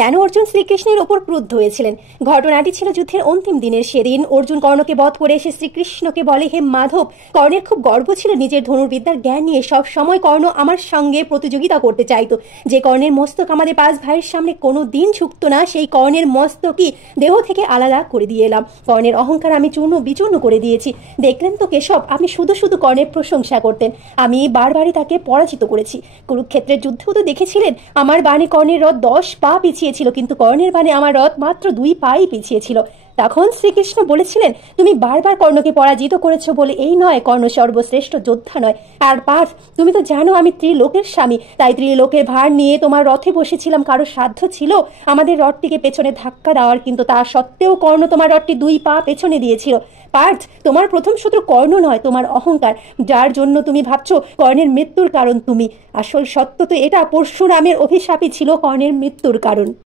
কেন অর্জুন শ্রীকৃষ্ণের ওপর ক্রুদ্ধ হয়েছিলেন? ঘটনাটি ছিল যুদ্ধের অন্তিম দিনের সেদিন। অর্জুন কর্ণকে বধ করে এসে শ্রীকৃষ্ণকে বলে, হে মাধব, কর্ণের খুব গর্ব ছিল নিজের ধনুর্বিদ্যার জ্ঞান নিয়ে। সব সময় কর্ণ আমার সঙ্গে প্রতিযোগিতা করতে চাইতো। যে কর্ণের মস্তক আমাদের 5 ভাইয়ের সামনে কোনো দিন ঝুঁকতো না, সেই কর্ণের মস্তকই দেহ থেকে আলাদা করে দিয়ে এলাম। কর্ণের অহংকার আমি চূর্ণ বিচূর্ণ করে দিয়েছি। দেখলেন তো কেশব, আপনি শুধু শুধু কর্ণের প্রশংসা করতেন। আমি বারবারই তাকে পরাজিত করেছি। কুরুক্ষেত্রের যুদ্ধেও তো দেখেছিলেন, আমার বাণে কর্ণের রথ 10 পা পিছিয়ে ছিল, কিন্তু কর্ণের বাণে আমার রথ মাত্র 2 পাই পিছিয়ে ছিল। তখন শ্রীকৃষ্ণ বলেছিলেন, তুমি বারবার কর্ণকে পরাজিত করেছো বলে এই নয়, কর্ণ সর্বশ্রেষ্ঠ যোদ্ধা নয়। আর পার্থ, তুমি তো জানো আমি ত্রিলোকের স্বামী, তাই ত্রিলোকের ভার নিয়ে তোমার রথে বসেছিলাম। কারো সাধ্য ছিল আমাদের রথটিকে পেছনে ধাক্কা দেওয়ার, কিন্তু তা সত্ত্বেও কর্ণ তোমার রথটি 2 পা পেছনে দিয়েছিল। পার্থ, তোমার প্রথম শত্রু কর্ণ নয়, তোমার অহংকার, যার জন্য তুমি ভাবছো কর্ণের মৃত্যুর কারণ তুমি। আসল সত্য তো এটা, পরশুরামের অভিশাপই ছিল কর্ণের মৃত্যুর কারণ।